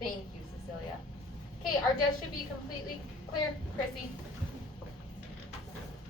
Thank you, Cecilia. Okay, our desk should be completely clear, Chrissy.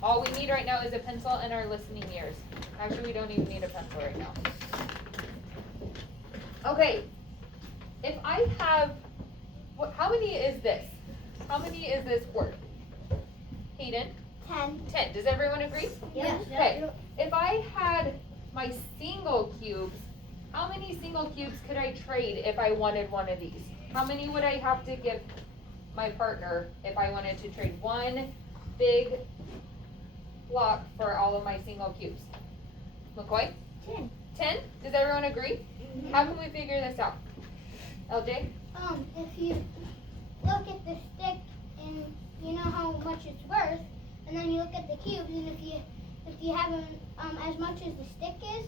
All we need right now is a pencil and our listening ears. Actually, we don't even need a pencil right now. Okay, if I have, how many is this? How many is this worth? Hayden? 10. 10. Does everyone agree? Yes. Okay, if I had my single cubes, how many single cubes could I trade if I wanted one of these? How many would I have to give my partner if I wanted to trade one big block for all of my single cubes? McCoy? 10. 10? Does everyone agree? How can we figure this out? LJ? If you look at the stick and you know how much it's worth, and then you look at the cubes, and if you have them as much as the stick is,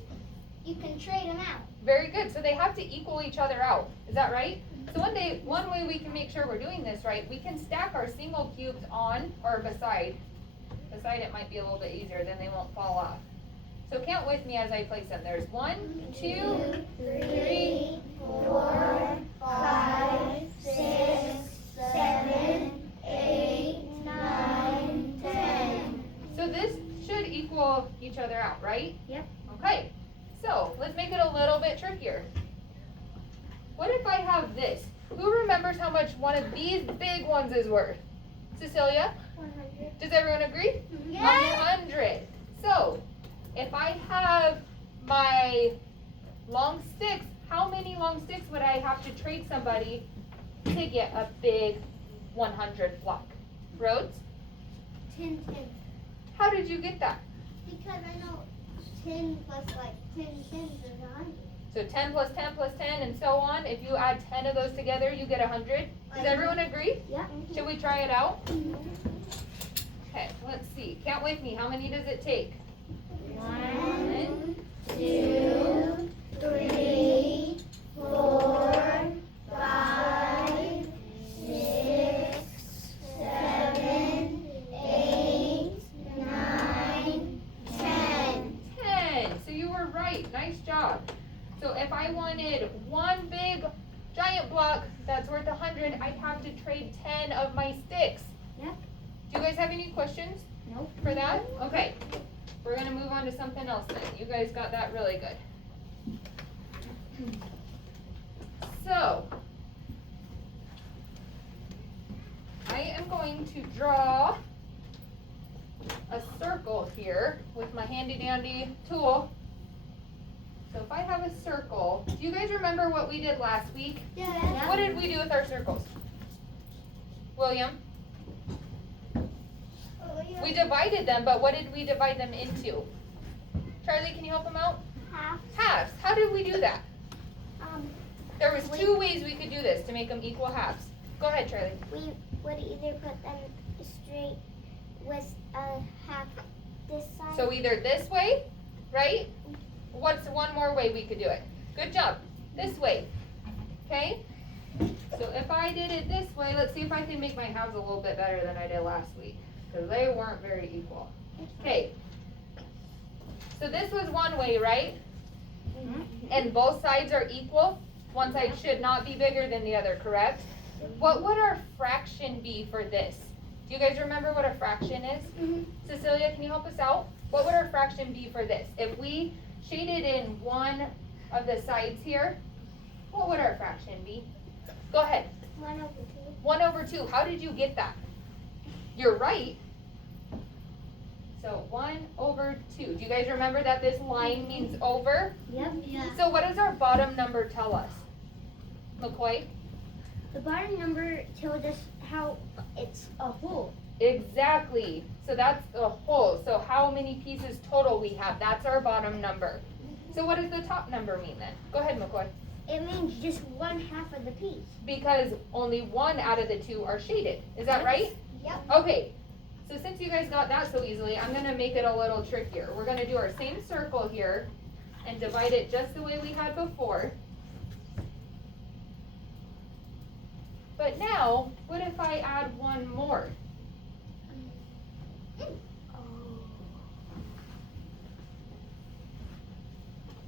you can trade them out. Very good. So they have to equal each other out. Is that right? So one way we can make sure we're doing this right, we can stack our single cubes on or beside. Beside it might be a little bit easier, then they won't fall off. So count with me as I place them. There's 1, 2, 3, 4, 5, 6, 7, 8, 9, 10. So this should equal each other out, right? Yep. Okay. So let's make it a little bit trickier. What if I have this? Who remembers how much one of these big ones is worth? Cecilia? 100. Does everyone agree? Yes. 100. So if I have my long sticks, how many long sticks would I have to trade somebody to get a big 100 block? Rhodes? 10, 10. How did you get that? Because I know 10 plus like 10 tens is 100. So 10 plus 10 plus 10 and so on. If you add 10 of those together, you get 100. Does everyone agree? Yeah. Should we try it out? Okay, let's see. Count with me. How many does it take? 1, 2, 3, 4, 5, 6, 7, 8, 9, 10. 10. So you were right. Nice job. So if I wanted one big giant block that's worth 100, I'd have to trade 10 of my sticks. Yep. Do you guys have any questions? Nope. For that? Okay. We're going to move on to something else then. You guys got that really good. So, I am going to draw a circle here with my handy dandy tool. So if I have a circle, do you guys remember what we did last week? Yeah. What did we do with our circles? William? We divided them, but what did we divide them into? Charlie, can you help them out? Half. Halves. How did we do that? There was We- 2 ways we could do this to make them equal halves. Go ahead, Charlie. We would either put them straight with a half this side. So either this way, right? What's one more way we could do it? Good job. This way. Okay? So if I did it this way, let's see if I can make my halves a little bit better than I did last week. Because they weren't very equal. Okay. So this was one way, right? And both sides are equal. One side should not be bigger than the other, correct? What would our fraction be for this? Do you guys remember what a fraction is? Cecilia, can you help us out? What would our fraction be for this? If we shaded in one of the sides here, what would our fraction be? Go ahead. 1 over 2. 1 over 2. How did you get that? You're right. So 1 over 2. Do you guys remember that this line means over? Yep. Yeah. So what does our bottom number tell us? McCoy? The bottom number tells us how it's a whole. Exactly. So that's the whole. So how many pieces total we have, that's our bottom number. So what does the top number mean then? Go ahead, McCoy. It means just 1/2 of the piece. Because only 1 out of the 2 are shaded. Is that right? Yep. Okay. So since you guys got that so easily, I'm going to make it a little trickier. We're going to do our same circle here and divide it just the way we had before. But now, what if I add one more?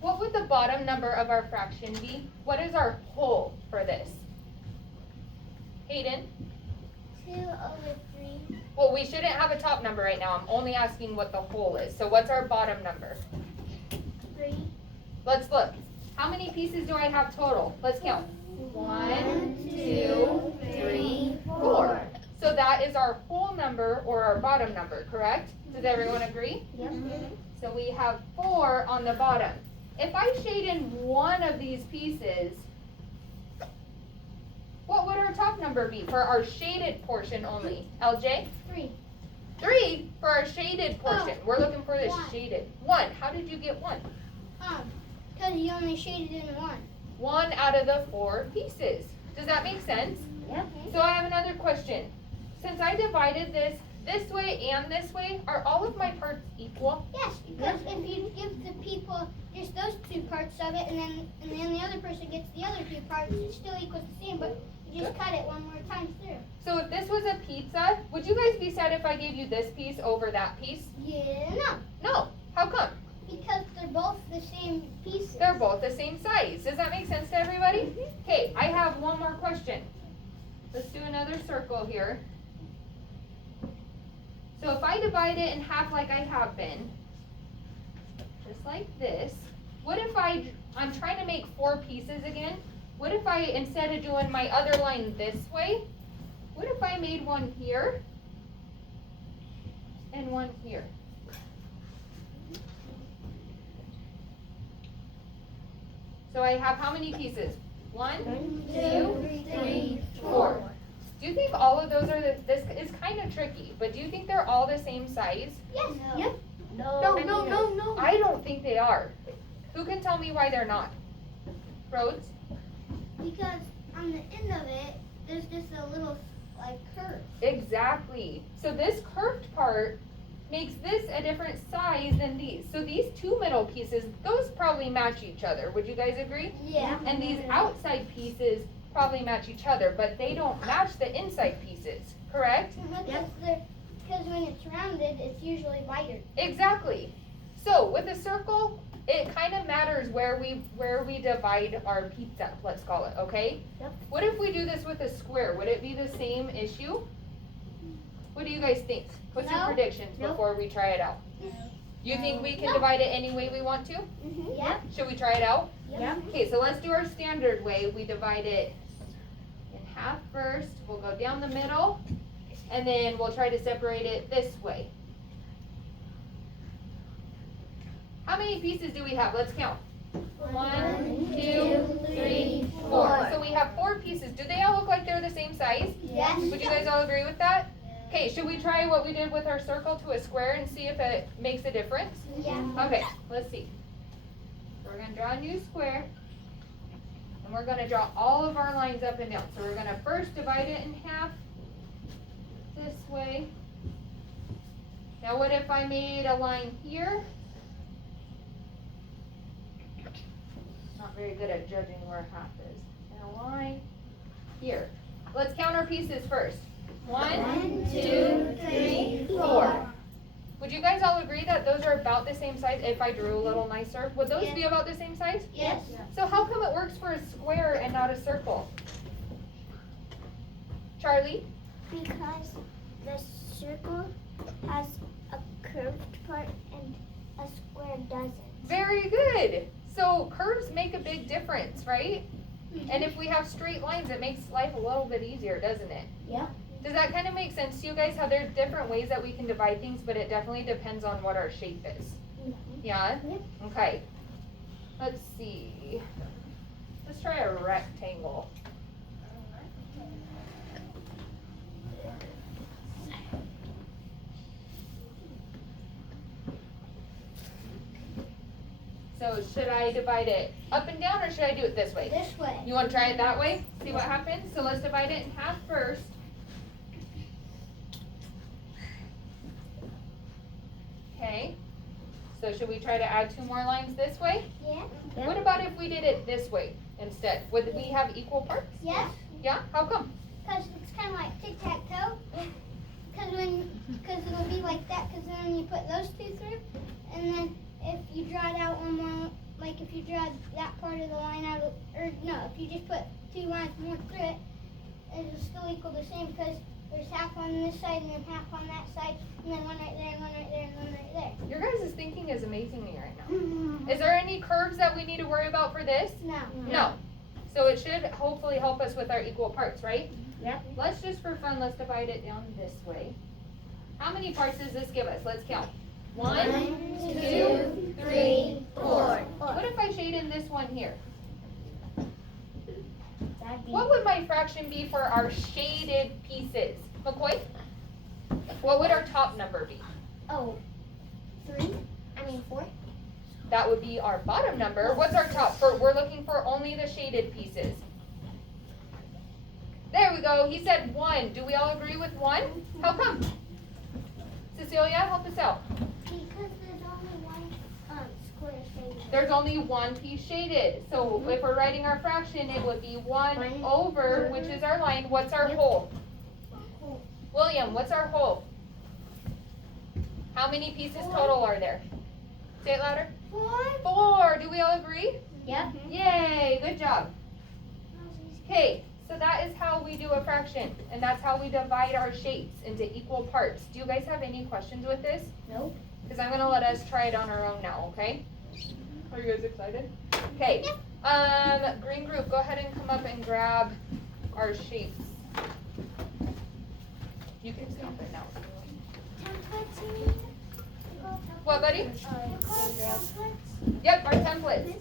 What would the bottom number of our fraction be? What is our whole for this? Hayden? 2/3. Well, we shouldn't have a top number right now. I'm only asking what the whole is. So what's our bottom number? 3. Let's look. How many pieces do I have total? Let's count. 1, 2, 3, 4. So that is our whole number or our bottom number, correct? Does everyone agree? Yep. So we have 4 on the bottom. If I shade in one of these pieces, what would our top number be for our shaded portion only? LJ? 3. 3 for our shaded portion. We're looking for the 1. shaded. 1. How did you get 1? Because you only shaded in 1. 1 out of the 4 pieces. Does that make sense? Yep. So I have another question. Since I divided this way and this way, are all of my parts equal? Yes, because if you give the people just those 2 parts of it, and then the other person gets the other 2 parts, it still equals the same, but you just cut it one more time through. So if this was a pizza, would you guys be sad if I gave you this piece over that piece? Yeah, no, No. How come? because they're both the same pieces. They're both the same size. Does that make sense to everybody? Okay, I have one more question. Let's do another circle here. So if I divide it in half like I have been, just like this, what if I'm trying to make 4 pieces again? What if I, instead of doing my other line this way, what if I made one here and one here? So I have how many pieces? 1, 2, 3, 4. Do you think all of those are this is kind of tricky, but do you think they're all the same size? Yes. No. Yep. No. I don't think they are. Who can tell me why they're not? Rhodes? Because on the end of it, there's just a little like curve. Exactly. So this curved part makes this a different size than these. So these 2 middle pieces, those probably match each other. Would you guys agree? Yeah. And these outside pieces probably match each other, but they don't match the inside pieces, correct? Because when it's rounded, it's usually wider. Exactly. So with a circle, it kind of matters where we divide our pizza, let's call it, okay? Yep. What if we do this with a square? Would it be the same issue? What do you guys think? What's your No. predictions No. before we try it out? You think we can No. divide it any way we want to? Mm-hmm. Yep. Should we try it out? Yep. Okay, so let's do our standard way. We divide it in half first. We'll go down the middle, and then we'll try to separate it this way. How many pieces do we have? Let's count. 1, 2, 3, 4. So we have 4 pieces. Do they all look like they're the same size? Yes. Would you guys all agree with that? Okay, should we try what we did with our circle to a square and see if it makes a difference? Yeah. Okay, let's see. We're gonna draw a new square, and we're gonna draw all of our lines up and down. So we're gonna first divide it in half this way. Now what if I made a line here? Not very good at judging where half is. And a line here. Let's count our pieces first. 1, 2, 3, 4. Would you guys all agree that those are about the same size if I drew a little nicer? Would those be about the same size? Yes. So how come it works for a square and not a circle? Charlie? Because the circle has a curved part and a square doesn't. Very good. So curves make a big difference, right? And if we have straight lines, it makes life a little bit easier, doesn't it? Yep. Does that kind of make sense to you guys? How there's different ways that we can divide things, but it definitely depends on what our shape is. Yeah? Yep. Okay. Let's see. Let's try a rectangle. So should I divide it up and down or should I do it this way? This way. You want to try it that way? See what happens? So let's divide it in half first. Okay. So should we try to add 2 more lines this way? Yeah. Yep. What about if we did it this way instead? Would we have equal parts? Yes. Yeah? How come? Because it's kind of like tic-tac-toe. Because it'll be like that. Because then you put those 2 through, and then if you draw it out one more, like if you draw that part of the line out, or no, if you just put 2 lines more through it, it'll still still equal the same because there's half on this side and then half on that side, and then one right there and one right there and one right there. Your guys' thinking is amazing me right now. Is there any curves that we need to worry about for this? No. No. So it should hopefully help us with our equal parts, right? Yep. Let's just for fun, let's divide it down this way. How many parts does this give us? Let's count. 1, 2, 3, 4. What if I shade in this one here? That'd be What would my fraction be for our shaded pieces? McCoy? What would our top number be? 4. That would be our bottom number. What's our top? We're looking for only the shaded pieces. There we go. He said 1. Do we all agree with 1? How come? Cecilia, help us out. Because there's only one square shaded. There's only one piece shaded. So if we're writing our fraction, it would be 1 over, which is our line. What's our whole? William, what's our whole? How many pieces total are there? Say it louder. 4. Do we all agree? Yep. Yay, good job. Okay, so that is how we do a fraction, and that's how we divide our shapes into equal parts. Do you guys have any questions with this? Nope. Because I'm gonna let us try it on our own now, okay? Are you guys excited? Okay, green group, go ahead and come up and grab our shapes. You can stop it now. What, buddy? Templates. Yep, our templates.